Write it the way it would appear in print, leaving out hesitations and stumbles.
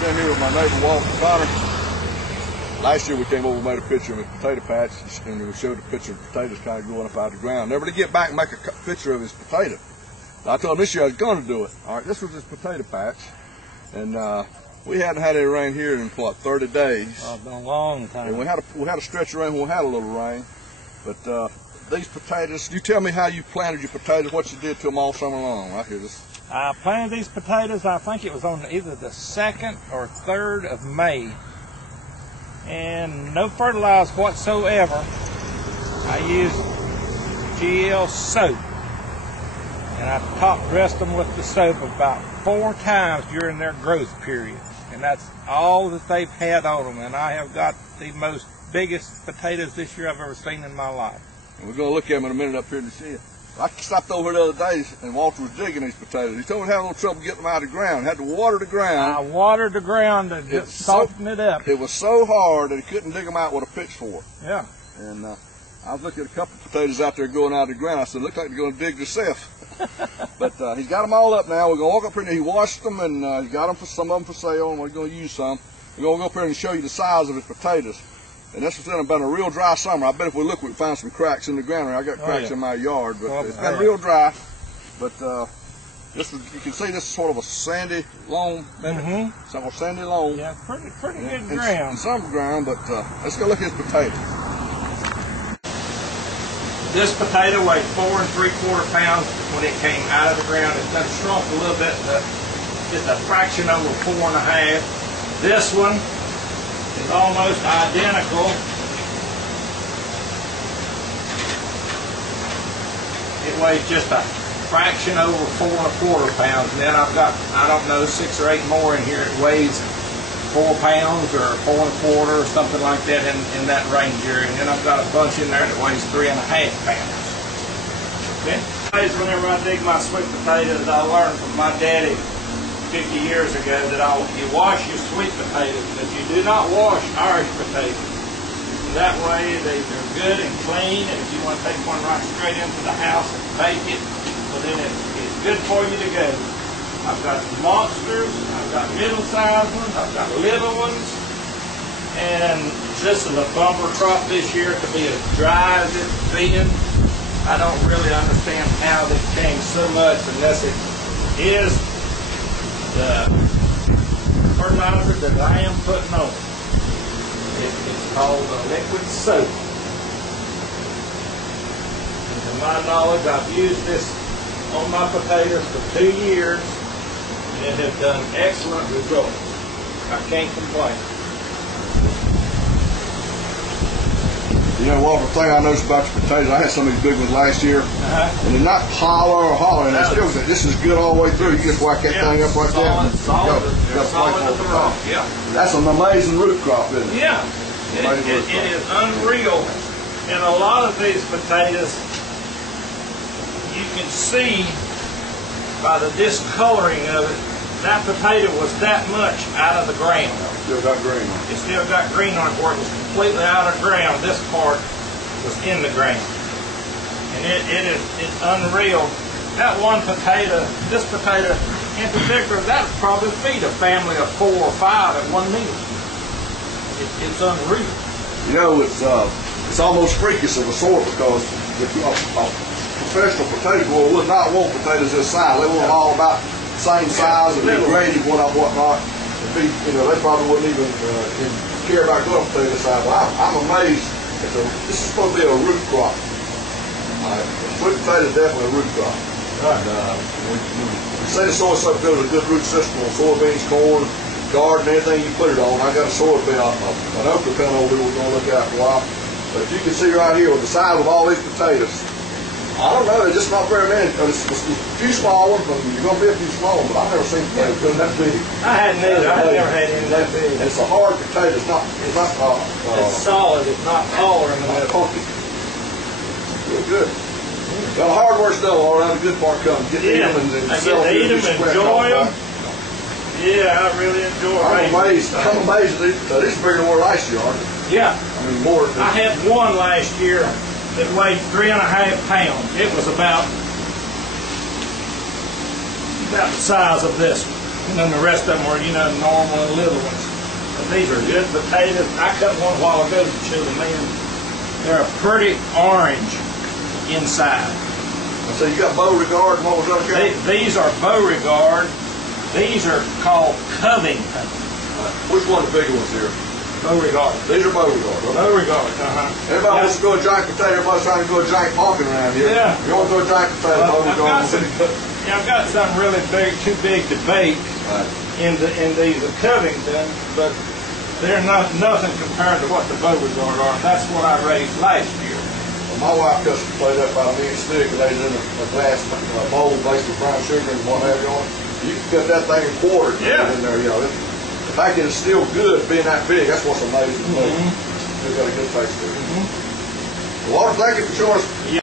Stand here with my neighbor Walter Connor. Last year we came over and made a picture of his potato patch, and we showed a picture of potatoes kind of growing up out of the ground. Never to get back and make a picture of his potato. I told him this year I was going to do it. All right, this was his potato patch, and we hadn't had any rain here in what, 30 days. Oh, it's been a long time. And we had a stretch of rain when we had a little rain, but these potatoes. You tell me how you planted your potatoes, what you did to them all summer long. I hear this. I planted these potatoes, I think it was on either the 2nd or 3rd of May. And no fertilizer whatsoever. I used GL soap. And I top dressed them with the soap about 4 times during their growth period. And that's all that they've had on them. And I have got the biggest potatoes this year I've ever seen in my life. And we're going to look at them in a minute up here to see it. I stopped over here the other day, and Walter was digging these potatoes. He told me he had a little trouble getting them out of the ground. Had to water the ground. I watered the ground to just soften it up. It was so hard that he couldn't dig them out with a pitchfork. Yeah. And I was looking at a couple of potatoes out there growing out of the ground. I said, "Look like they're going to dig themselves." But he's got them all up now. We're going to walk up here and he washed them, and he's got them some of them for sale, and we're going to use some. We're going to go up here and show you the size of his potatoes. And this has been a real dry summer. I bet if we look, we can find some cracks in the ground. I got cracks in my yard, but it's been real dry. But you can see this is sort of a sandy loam. Sort of sandy loam. Yeah, pretty good ground. Some ground, but let's go look at his potato. This potato weighed 4 3/4 pounds when it came out of the ground. It's done shrunk a little bit, just a fraction over 4 1/2. This one is almost identical. It weighs just a fraction over 4 1/4 pounds. And then I've got, I don't know, 6 or 8 more in here. It weighs 4 pounds or 4 1/4 or something like that in that range here. And then I've got a bunch in there that weighs 3 1/2 pounds. Okay. Whenever I dig my sweet potatoes, I learned from my daddy 50 years ago that you wash your sweet potatoes, but you do not wash Irish potatoes. That way they're good and clean, and if you want to take one right straight into the house and bake it, well then it's good for you to go. I've got monsters, I've got middle-sized ones, I've got little ones, and this is a bumper crop this year to be as dry as it's been. I don't really understand how this changed so much unless it is the fertilizer that I am putting on. It's called a liquid soap. And to my knowledge, I've used this on my potatoes for 2 years, and it has done excellent results. I can't complain. You know, Walter, the thing I noticed about your potatoes, I had some of these big ones last year, and they're not holler or hollering. This is good all the way through. You just whack that thing up right there. Solid as a rock. Yeah. That's an amazing root crop, isn't it? Yeah. It is unreal. And a lot of these potatoes, you can see by the discoloring of it, that potato was that much out of the ground. Still got green on it. It still got green on it where it was completely out of the ground. This part was in the ground. And it's unreal. That one potato, this potato in particular, that would probably feed a family of 4 or 5 at one meal. It's unreal. You know, it's almost freakish of a sort, because a professional potato grower would not want potatoes this size. They want them all about the same size and be graded, whatnot. They probably wouldn't even care about growing potato size. But I'm amazed that this is supposed to be a root crop. Sweet potato is definitely a root crop. We say the soy soap builds a good root system on soybeans, corn, garden, anything you put it on. I got a soybean, an okra plant over here we're going to look at for a while. But you can see right here with the size of all these potatoes. I don't know, they're just not very many. There's a few small ones, but you're going to be a few small ones, but I've never seen potatoes that big. I hadn't either. I've never had any that big. And it's a hard potato. It's solid. It's not taller in the middle. Real good. Well, the hard work's done, all right. The good part comes. Get to eat them and sell them. I get to eat them, enjoy them. Yeah, I really enjoy them. I'm amazed these are bigger than they were last year, aren't they? Yeah. I mean, more. I had one last year that weighed 3 1/2 pounds. It was about the size of this one. And then the rest of them were, you know, normal and little ones. But these are good potatoes. I cut one a while ago to show the man. They're a pretty orange inside. So you got Beauregard and what was the other kind? These are Beauregard. These are called Covington. Which one of the bigger ones here? Beauregard. These are Beauregard. Okay. Beauregard, Everybody wants to go a giant potato. Everybody's trying to go a giant pumpkin around here. Yeah. You want to go a giant potato, Beauregard. I've got something really big, too big to bake in these Covington, but they're nothing compared to what the Beauregard are. That's what I raised last year. Well, my wife cuts the potato up about a mean stick and lays it in a glass bowl based with brown sugar and what have you on it. You can cut that thing in quarters and put it in there. You know, the fact that it's still good being that big, that's what's amazing to me. It's got a good taste to it. Well, Walter, thank you for showing us